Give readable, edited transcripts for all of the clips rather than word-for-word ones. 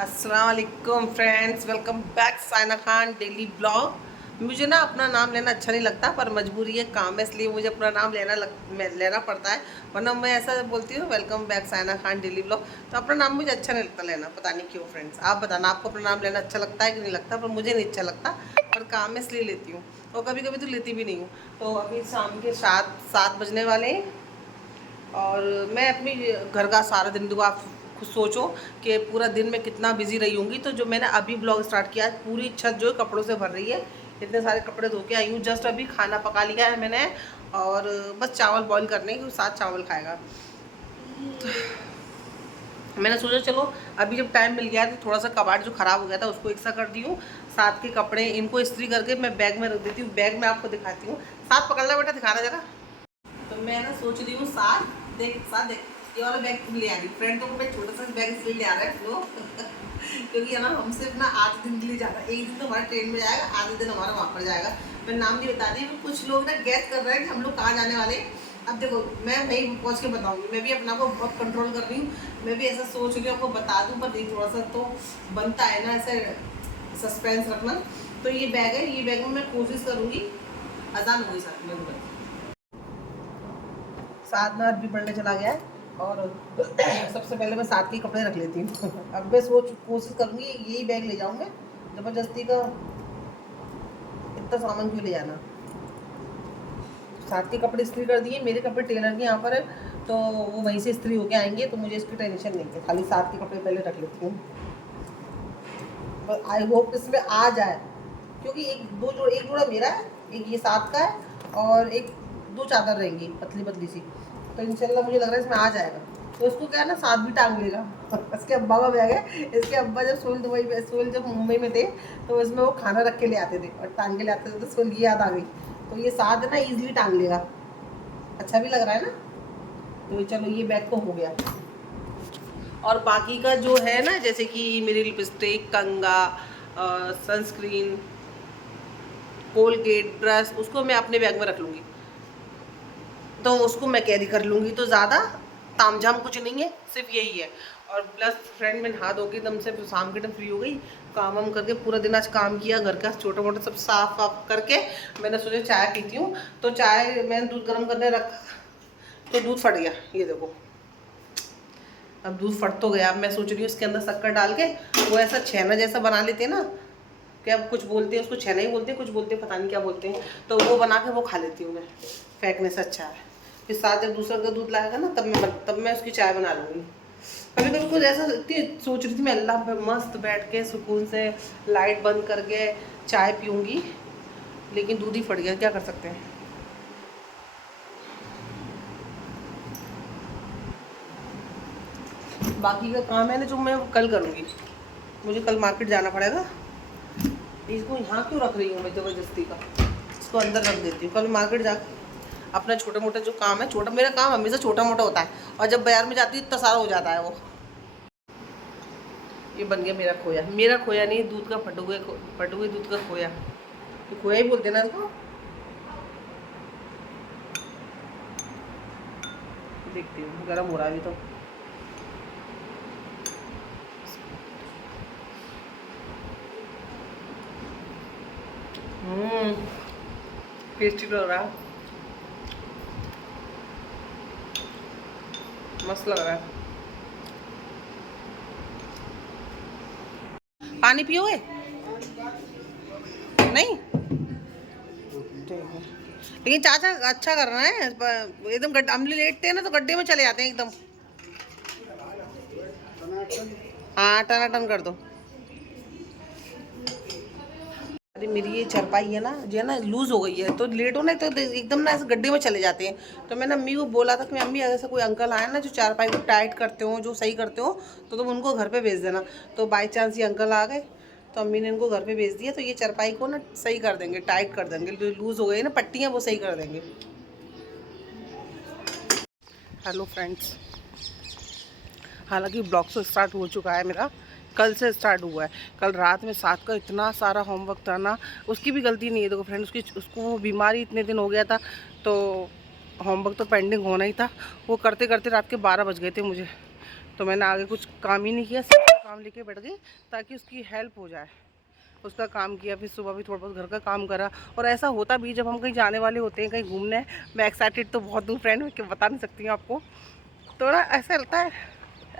अस्सलाम वालेकुम friends, welcome back Saina Khan daily blog. मुझे ना अपना नाम लेना अच्छा नहीं लगता, पर मजबूरी है, काम है, इसलिए मुझे अपना नाम लेना पड़ता है। वरना मैं ऐसा बोलती हूँ welcome back Saina Khan daily blog. तो अपना नाम मुझे अच्छा नहीं लगता लेना, पता नहीं क्यों। फ्रेंड्स आप बताना, आपको अपना नाम लेना अच्छा लगता है कि नहीं लगता? पर मुझे नहीं अच्छा लगता, पर काम है इसलिए लेती हूँ, और कभी कभी तो लेती भी नहीं हूँ। तो अभी शाम के 7 बजने वाले हैं, और मैं अपनी घर का सारा दिन, देखो आप खुद सोचो कि पूरा दिन मैं कितना बिजी रही होंगी। तो जो मैंने अभी ब्लॉग स्टार्ट किया है, पूरी छत जो है कपड़ों से भर रही है। इतने सारे कपड़े धो के आई हूँ, जस्ट अभी खाना पका लिया है मैंने, और बस चावल बॉईल करने के साथ चावल खाएगा। मैंने सोचा चलो अभी जब टाइम मिल गया है तो थोड़ा सा कबाड़ जो ख़राब हो गया था उसको एक्स्ट्रा कर दी हूँ। साथ के कपड़े इनको इस्त्री करके मैं बैग में रख देती हूँ। बैग में आपको दिखाती हूँ, साथ पकड़ना बेटा, दिखाना जरा। तो मैं ना सोच रही हूँ साथ देख, ये वाला बैग तुम ले आ रही फ्रेंड। तो मैं छोटा सा बैग इसलिए ले आ रहा है लोग क्योंकि है ना, हमसे अपना आधे दिन के लिए जाता है। एक दिन तो हमारा ट्रेन में जाएगा, आधे दिन हमारा वहाँ पर जाएगा। मैं नाम नहीं बता रही, कुछ लोग ना गैस कर रहे हैं कि हम लोग कहाँ जाने वाले हैं। अब देखो, मैं वहीं पहुँच के बताऊँगी। मैं भी अपना को बहुत कंट्रोल कर रही हूँ, मैं भी ऐसा सोच रही हूँ आपको बता दूँ, पर नहीं, थोड़ा सा तो बनता है ना ऐसे सस्पेंस रखना। तो ये बैग है, ये बैग में मैं कोशिश करूँगी। अजान हो गई साथ में, साथ में अरबी पढ़ने चला गया है, और सबसे पहले मैं साथ के कपड़े रख लेती हूँ अब मैं कोशिश करूँगी यही बैग ले जाऊँ मैं, ज़बरदस्ती का इतना सामान क्यों ले जाना। साथ के कपड़े इस्त्री कर दिए, मेरे कपड़े टेलर के यहाँ पर है, तो वो वहीं से इस्त्री होके आएंगे, तो मुझे इसकी टेंशन नहीं है। खाली साथ के कपड़े पहले रख लेती हूँ, आई होप इसमें आ जाए, क्योंकि एक जोड़ा मेरा है, एक ये साथ का है, और एक दो चादर रहेंगी पतली पतली सी। तो इंशाल्लाह मुझे लग रहा है इसमें आ जाएगा। तो इसको क्या है ना, साथ भी टांग लेगा इसके अब्बा का बैग है। इसके अब्बा जब सोल जब मुंबई में थे, तो इसमें वो खाना रख के ले आते थे और टांग के ले आते थे, तो सोल की याद आ गई। तो ये साथ है ना, ईजिली टांग लेगा, अच्छा भी लग रहा है ना। तो चलो ये बैग तो हो गया, और बाकी का जो है ना, जैसे कि मेरी लिपस्टिक, कंगा, सनस्क्रीन, कोलगेट, ब्रश, उसको मैं अपने बैग में रख लूँगी, तो उसको मैं कैरी कर लूँगी। तो ज़्यादा तामझाम कुछ नहीं है, सिर्फ यही है। और प्लस फ्रेंड में नहा धोके एकदम से शाम के टाइम फ्री हो गई, काम वाम करके पूरा दिन आज काम किया, घर का छोटा मोटा सब साफ वाफ करके मैंने सोचा चाय पीती हूँ। तो चाय मैंने दूध गर्म करने रखा, तो दूध फट गया, ये देखो। अब दूध फट तो गया, अब मैं सोच रही हूँ इसके अंदर शक्कर डाल के वो ऐसा छेना जैसा बना लेते हैं ना, क्या कुछ बोलते हैं उसको, छेना ही बोलते हैं, कुछ बोलते हैं, पता नहीं क्या बोलते हैं। तो वो बना के वो खा लेती हूँ मैं, फेंकने से अच्छा है। फिर साथ जब दूसरा का दूध लाएगा ना, तब मैं उसकी चाय बना लूँगी। कभी कभी कुछ ऐसा इतनी सोच रही थी मैं, अल्लाह पे मस्त बैठ के सुकून से लाइट बंद करके चाय पीऊँगी, लेकिन दूध ही फट गया, क्या कर सकते हैं। बाकी का काम है ना जो मैं कल करूँगी, मुझे कल मार्केट जाना पड़ेगा। इसको यहाँ क्यों रख रही हूँ मैं ज़बरदस्ती का, इसको अंदर रख देती हूँ। कल मार्केट जाकर अपना छोटा मोटा जो काम है, छोटा मेरा काम हमेशा छोटा मोटा होता है, और जब बाजार में जाती है इतना सारा हो जाता है वो। ये बन गया मेरा खोया, मेरा खोया नहीं, दूध का फटे हुए दूध का खोया, ये खोया ही बोलते ना इसको। देखती हूँ गर्म हो रहा है अभी तो। टेस्टी लग रहा है, मस्त लग रहा है। पानी पियोगे? नहीं, ठीक है। लेकिन चाचा अच्छा कर रहे हैं, एकदम गड्ढा, हम लेटते हैं ना तो गड्ढे में चले जाते हैं एकदम। हाँ टनाटन कर दो। अरे मेरी ये चारपाई है ना, जो है ना लूज़ हो गई है, तो लेट हो ना तो एकदम ना ऐसे गड्ढे में चले जाते हैं। तो मैंने अम्मी को बोला था कि अम्मी अगर से कोई अंकल आए ना जो चारपाई को टाइट करते हो, जो सही करते हो, तो तुम उनको घर पे भेज देना। तो बाई चांस ये अंकल आ गए, तो अम्मी ने इनको घर पे भेज दिया। तो ये चारपाई को ना सही कर देंगे, टाइट कर देंगे, जो लूज़ हो गई ना पट्टियाँ वो सही कर देंगे। हेलो फ्रेंड्स, हालांकि ब्लॉग तो स्टार्ट हो चुका है मेरा, कल से स्टार्ट हुआ है। कल रात में साथ का इतना सारा होमवर्क था ना, उसकी भी गलती नहीं है। देखो फ्रेंड, उसको वो बीमारी इतने दिन हो गया था, तो होमवर्क तो पेंडिंग होना ही था। वो करते करते रात के 12 बज गए थे मुझे, तो मैंने आगे कुछ काम ही नहीं किया, सिर्फ काम लेके बैठ गई ताकि उसकी हेल्प हो जाए। उसका काम किया, फिर सुबह भी थोड़ा बहुत घर का काम करा। और ऐसा होता भी जब हम कहीं जाने वाले होते हैं, कहीं घूमने, मैं एक्साइटेड तो बहुत हूँ फ्रेंड, मैं बता नहीं सकती हूँ आपको। तो ना ऐसा लगता है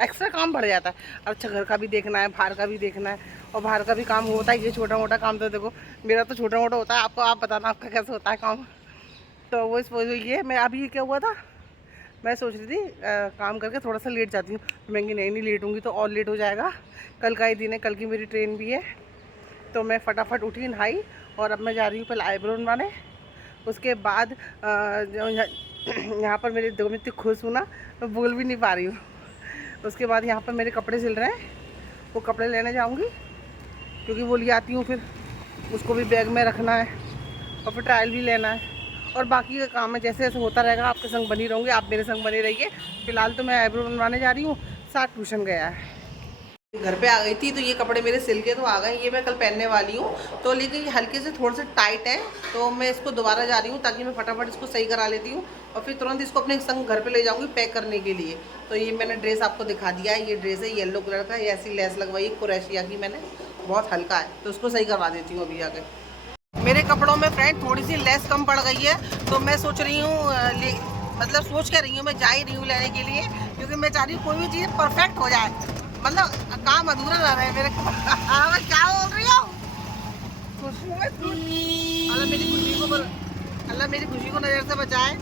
एक्स्ट्रा काम बढ़ जाता है। अच्छा, घर का भी देखना है, बाहर का भी देखना है, और बाहर का भी काम होता है। ये छोटा मोटा काम तो देखो मेरा तो छोटा मोटा होता है, आपको आप बताना आपका कैसे होता है काम। तो वो ये मैं अभी क्या हुआ था, मैं सोच रही थी काम करके थोड़ा सा लेट जाती हूँ। मैं नहीं लेटूंगी तो और लेट हो जाएगा। कल का ही दिन है, कल की मेरी ट्रेन भी है। तो मैं फटाफट उठी, नहाई, और अब मैं जा रही हूँ पहले आईब्रो बनवाने। उसके बाद यहाँ पर मेरे देखो मैं इतनी खुश हूँ ना, मैं बोल भी नहीं पा रही हूँ। उसके बाद यहाँ पर मेरे कपड़े सिल रहे हैं, वो कपड़े लेने जाऊँगी, क्योंकि वो ले आती हूँ, फिर उसको भी बैग में रखना है, और फिर ट्रायल भी लेना है, और बाकी का काम है जैसे जैसे होता रहेगा। आपके संग बनी रहूँगी, आप मेरे संग बने रहिए। फिलहाल तो मैं आईब्रो बनवाने जा रही हूँ, साथ ट्यूशन गया है। घर पे आ गई थी तो ये कपड़े मेरे सिल के तो आ गए, ये मैं कल पहनने वाली हूँ। तो लेकिन ये हल्के से थोड़े से टाइट है, तो मैं इसको दोबारा जा रही हूँ ताकि मैं फटाफट इसको सही करा लेती हूँ, और फिर तुरंत इसको अपने संग घर पे ले जाऊँगी पैक करने के लिए। तो ये मैंने ड्रेस आपको दिखा दिया है, ये ड्रेस है येलो कलर का, ये ऐसी लेस लगवाई कुरैशिया की मैंने, बहुत हल्का है, तो उसको सही करवा देती हूँ अभी आगे। मेरे कपड़ों में फ्रेंड थोड़ी सी लेस कम पड़ गई है, तो मैं सोच रही हूँ मतलब सोच कर रही हूँ, मैं जा ही रही हूँ लेने के लिए, क्योंकि मैं चाह रही हूँ कोई भी चीज़ परफेक्ट हो जाए, मतलब काम अधूरा ना रहे मेरे। मैं क्या बोल रही हूँ, अल्लाह मेरी खुशी को नज़र से बचाए।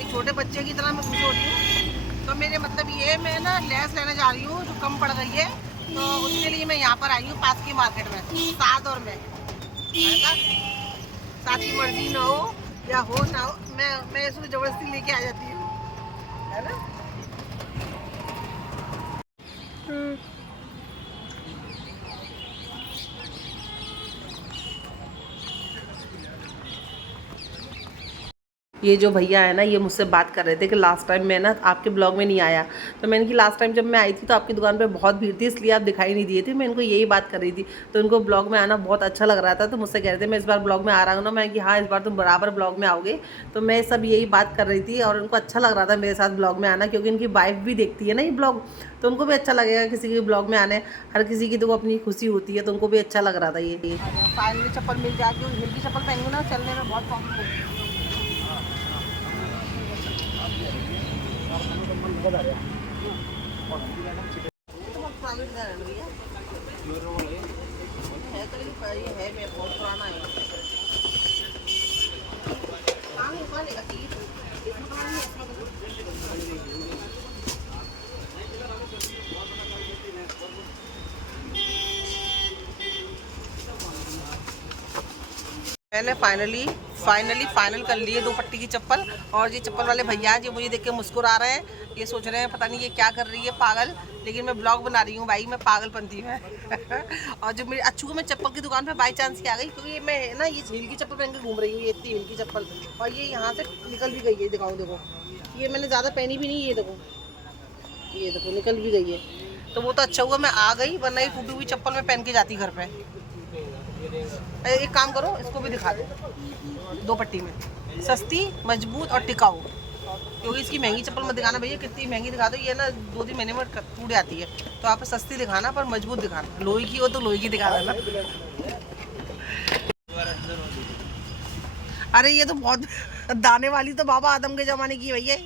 एक छोटे बच्चे की तरह मैं खुश हो रही हूँ। तो मेरे मतलब ये मैं ना लेस लेने जा रही हूँ जो कम पड़ गई है, तो उसके लिए मैं यहाँ पर आई हूँ पास की मार्केट में, साथ और मैं साथ की मर्जी ना हो या हो ना हो, मैं इसको जबरदस्ती लेके आ जाती हूँ, है ना। ये जो भैया है ना, ये मुझसे बात कर रहे थे कि लास्ट टाइम मैं ना आपके ब्लॉग में नहीं आया। तो मैंने कि लास्ट टाइम जब मैं आई थी तो आपकी दुकान पे बहुत भीड़ थी, इसलिए आप दिखाई नहीं दिए थे। मैं इनको यही बात कर रही थी, तो इनको ब्लॉग में आना बहुत अच्छा लग रहा था, तो मुझसे कह रहे थे मैं इस बार ब्लॉग में आ रहा हूँ ना। मैं कि हाँ, इस बार तुम बराबर ब्लॉग में आओगे। तो मैं सब यही बात कर रही थी, और उनको अच्छा लग रहा था मेरे साथ ब्लॉग में आना, क्योंकि इनकी वाइफ भी देखती है ना ये ब्लॉग, तो उनको भी अच्छा लगेगा किसी के ब्लॉग में आने। हर किसी की तो वो अपनी खुशी होती है, तो उनको भी अच्छा लग रहा था ये। फाइनली चप्पल मिल जाती, हिल की चप्पल पहनूँ ना, चलने में बहुत प्रॉब्लम होती है। है बहुत पुराना है। मैंने फाइनल कर लिए 2 पट्टी की चप्पल, और ये चप्पल वाले भैया जी मुझे देख के मुस्कुरा रहे हैं, ये सोच रहे हैं पता नहीं ये क्या कर रही है पागल, लेकिन मैं ब्लॉग बना रही हूँ भाई, मैं पागलपंती में। और जो मेरी अच्छू को मैं चप्पल की दुकान पे बाई चांस की आ गई, क्योंकि मैं ना ये हील की चप्पल पहन के घूम रही हूँ, ये इतनी हील की चप्पल, और ये यहाँ से निकल भी गई है, दिखाऊँ देखो, ये मैंने ज़्यादा पहनी भी नहीं, ये देखो निकल भी गई है। तो वो तो अच्छा हुआ मैं आ गई, वरना ये टूटी हुई चप्पल में पहन के जाती घर पे। एक काम करो, इसको भी दिखा दो 2 पट्टी में, सस्ती मजबूत और टिकाऊ, क्योंकि इसकी महंगी चप्पल मत दिखाना भैया, कितनी महंगी दिखा दो, ये ना 2-3 महीने में टूट जाती है। तो आप सस्ती दिखाना पर मजबूत दिखाना, लोहे की हो तो लोहे की दिखा देना। अरे ये तो बहुत दाने वाली तो बाबा आदम के ज़माने की भैया,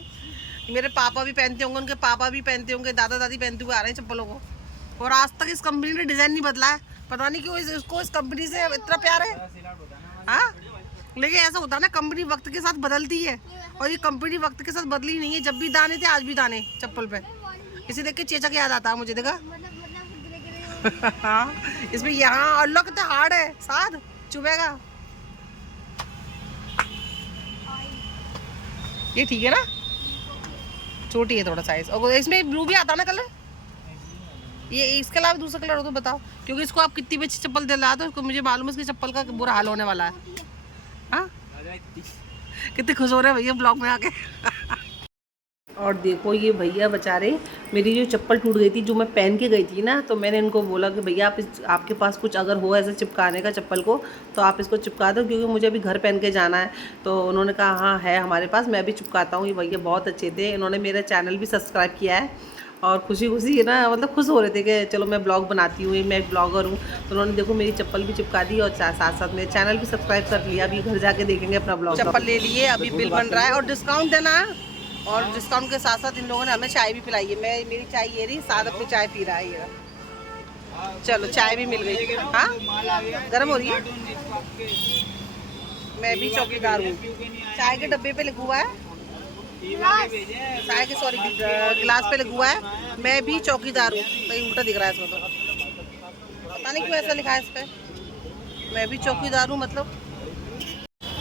मेरे पापा भी पहनते होंगे, उनके पापा भी पहनते होंगे, दादा दादी पहनते हुए आ रहे हैं चप्पलों को, और आज तक इस कंपनी ने डिज़ाइन नहीं बदला है। पता नहीं क्यों इसको इस कंपनी से इतना प्यार है। हाँ, लेकिन ऐसा होता है ना, कंपनी वक्त के साथ बदलती है, और ये कंपनी वक्त के साथ बदली नहीं है। जब भी दाने थे आज भी दाने चप्पल पे, इसे देख के चेचा के याद आता है मुझे, देखा। हाँ, इसमें यहाँ अल्लाह कितना हार्ड है, साथ चुभेगा। ये ठीक है ना, छोटी है थोड़ा साइज, और इसमें ब्लू भी आता ना कलर, ये इसके अलावा दूसरा कलर हो तो बताओ, क्योंकि इसको आप कितनी भी अच्छी चप्पल दिला दो, मुझे मालूम है इसकी चप्पल का बुरा हाल होने वाला है। हाँ, कितने खुश हो रहे हैं भैया ब्लॉग में आके। और देखो ये भैया बेचारे, मेरी जो चप्पल टूट गई थी जो मैं पहन के गई थी ना, तो मैंने इनको बोला कि भैया आपके पास कुछ अगर हो ऐसे चिपकाने का चप्पल को, तो आप इसको चिपका दो, क्योंकि मुझे अभी घर पहन के जाना है। तो उन्होंने कहा हाँ है हमारे पास, मैं भी चिपकाता हूँ। ये भैया बहुत अच्छे थे, इन्होंने मेरा चैनल भी सब्सक्राइब किया है, और खुशी खुशी ना मतलब खुश हो रहे थे कि चलो मैं ब्लॉग बनाती हूँ, मैं एक ब्लॉगर हूँ। तो उन्होंने देखो मेरी चप्पल भी चिपका दी और साथ साथ मेरे चैनल भी सब्सक्राइब कर लिया। अभी घर जाके देखेंगे अपना ब्लॉग। चप्पल ले लिए, अभी बिल बन रहा है और डिस्काउंट देना है। और डिस्काउंट के साथ साथ इन लोगों ने हमें चाय भी पिलाई है। मेरी चाय ये रही, साथ अपनी चाय पी रहा है ये। चलो चाय भी मिल गई। हाँ गर्म हो रही है। मैं भी चौकीदार हूँ। चाय के डब्बे पे लिखा हुआ है, चाय के सॉरी गिलास पे लिखा हुआ है मैं भी चौकीदार हूँ। भाई उल्टा दिख रहा है इसमें तो, पता नहीं क्यों ऐसा लिखा है इस पे, मैं भी चौकीदार हूँ मतलब।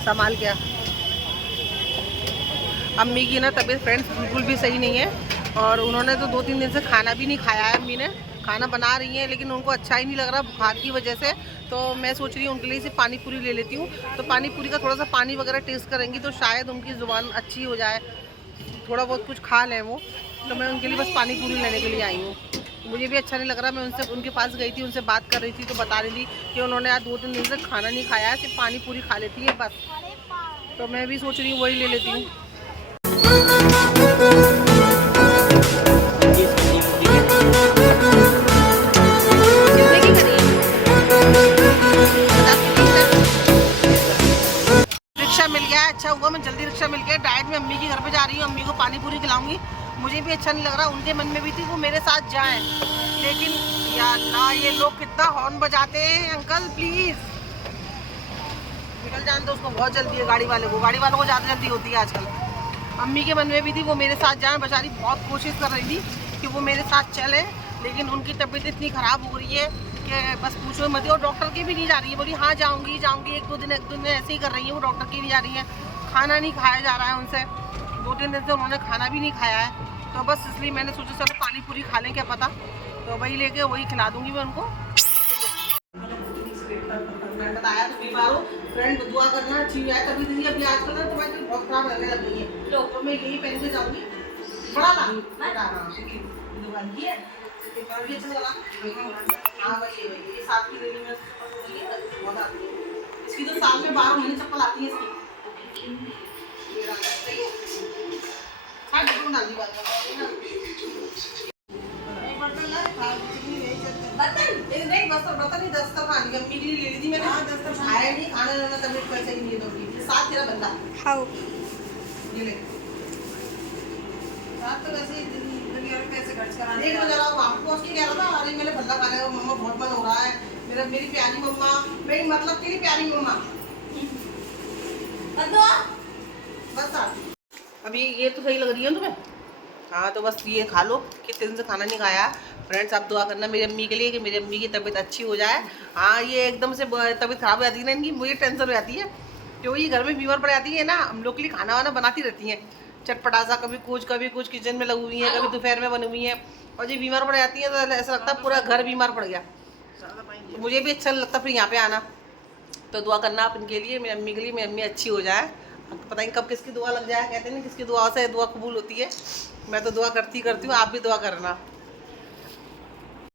संभाल क्या। अम्मी की ना तबीयत फ्रेंड्स बिल्कुल भी सही नहीं है और उन्होंने तो 2-3 दिन से खाना भी नहीं खाया है। अम्मी ने खाना बना रही हैं लेकिन उनको अच्छा ही नहीं लग रहा बुखार की वजह से। तो मैं सोच रही हूँ उनके लिए सिर्फ पानी पूरी ले लेती हूँ। तो पानी पूरी का थोड़ा सा पानी वगैरह टेस्ट करेंगी तो शायद उनकी ज़ुबान अच्छी हो जाए, थोड़ा बहुत कुछ खा लें वो। तो मैं उनके लिए बस पानी पूरी लेने के लिए आई हूँ। मुझे भी अच्छा नहीं लग रहा। मैं उनके पास गई थी, उनसे बात कर रही थी तो बता रही थी कि उन्होंने आज 2-3 दिन से खाना नहीं खाया है, सिर्फ पानी पूरी खा लेती है बस। तो मैं भी सोच रही हूँ वही ले लेती हूँ। रिक्शा मिल गया, अच्छा हुआ मैं जल्दी रिक्शा मिल गया। डायरेक्ट में अम्मी के घर पे जा रही हूँ, अम्मी को पानी पूरी खिलाऊंगी। मुझे भी अच्छा नहीं लग रहा, उनके मन में भी थी वो मेरे साथ जाएं, लेकिन या अल्लाह ये लोग कितना हॉर्न बजाते हैं। अंकल प्लीज निकल जाने दो उसको, बहुत जल्दी है गाड़ी वालों को ज़्यादा जल्दी होती है आजकल। अम्मी के मन में भी थी वो मेरे साथ जाएं, बेचारी बहुत कोशिश कर रही थी कि वो मेरे साथ चले, लेकिन उनकी तबीयत इतनी ख़राब हो रही है कि बस पूछो मत। और डॉक्टर की भी नहीं जा रही है, बोली हाँ जाऊँगी 1-2 दिन ऐसे ही कर रही है वो, डॉक्टर की नहीं जा रही है। खाना नहीं खाया जा रहा है उनसे, 2-3 दिन से उन्होंने खाना भी नहीं खाया है। तो बस इसलिए मैंने सोचा चलो पानी पूरी खा लें, क्या पता। तो वही लेके वही खिला दूँगी मैं उनको। मैं बताया तो बीमार हो फ्रेंड, दुआ करना अच्छी है तभी दीदी। अभी आजकल ना तुम्हारी बहुत खराब रहने लग गई है, तो मैं यही पहन के जाऊँगी। बड़ा ला दुकान की है भी अच्छा लगा। हाँ वही ये 7 की रेंज में बहुत आती है इसकी, तो साल में 12 महीने चप्पल आती है इसकी। बर्तन ही 10 का खानी अम्मी के लिए ले ली थी मैंने। हाँ 10 का खाया नहीं, खाना लेना तबीयत कैसे ही नहीं दोगी। साथ तेरा बंदा खाओ ये ले साथ तो वैसे दुनिया में पैसे खर्च कराने। देख लो जरा वहाँ पहुँच के कह रहा था अरे मेरे बंदा खाने को मम्मा बहुत मन हो रहा है, मेरी प्यारी मम्मा, मेरी मतलब तेरी प्यारी मम्मा बस। अभी ये तो सही लग रही है तुम्हें? हाँ तो बस ये खा लो, कितने दिन से खाना नहीं खाया। फ्रेंड्स आप दुआ करना मेरी अम्मी के लिए कि मेरी अम्मी की तबीयत अच्छी हो जाए। हाँ ये एकदम से तबीयत खराब हो जाती है ना इनकी, मुझे टेंशन हो जाती है क्योंकि घर में बीमार पड़ जाती है ना। हम लोग के लिए खाना वाना बनाती रहती हैं चटपटा सा, कभी कुछ किचन में लगी हुई है, कभी दोपहर में बनी हुई है। और ये बीमार पड़ जाती है तो ऐसा लगता है पूरा घर बीमार पड़ गया। तो मुझे भी अच्छा लगता फिर यहाँ पे आना। तो दुआ करना आप इनके लिए, मेरी अम्मी के लिए, मेरी अम्मी अच्छी हो जाए। पता नहीं कब किसकी दुआ लग जाए, कहते हैं ना किसकी दुआ से दुआ कबूल होती है। मैं तो दुआ करती हूँ, आप भी दुआ करना।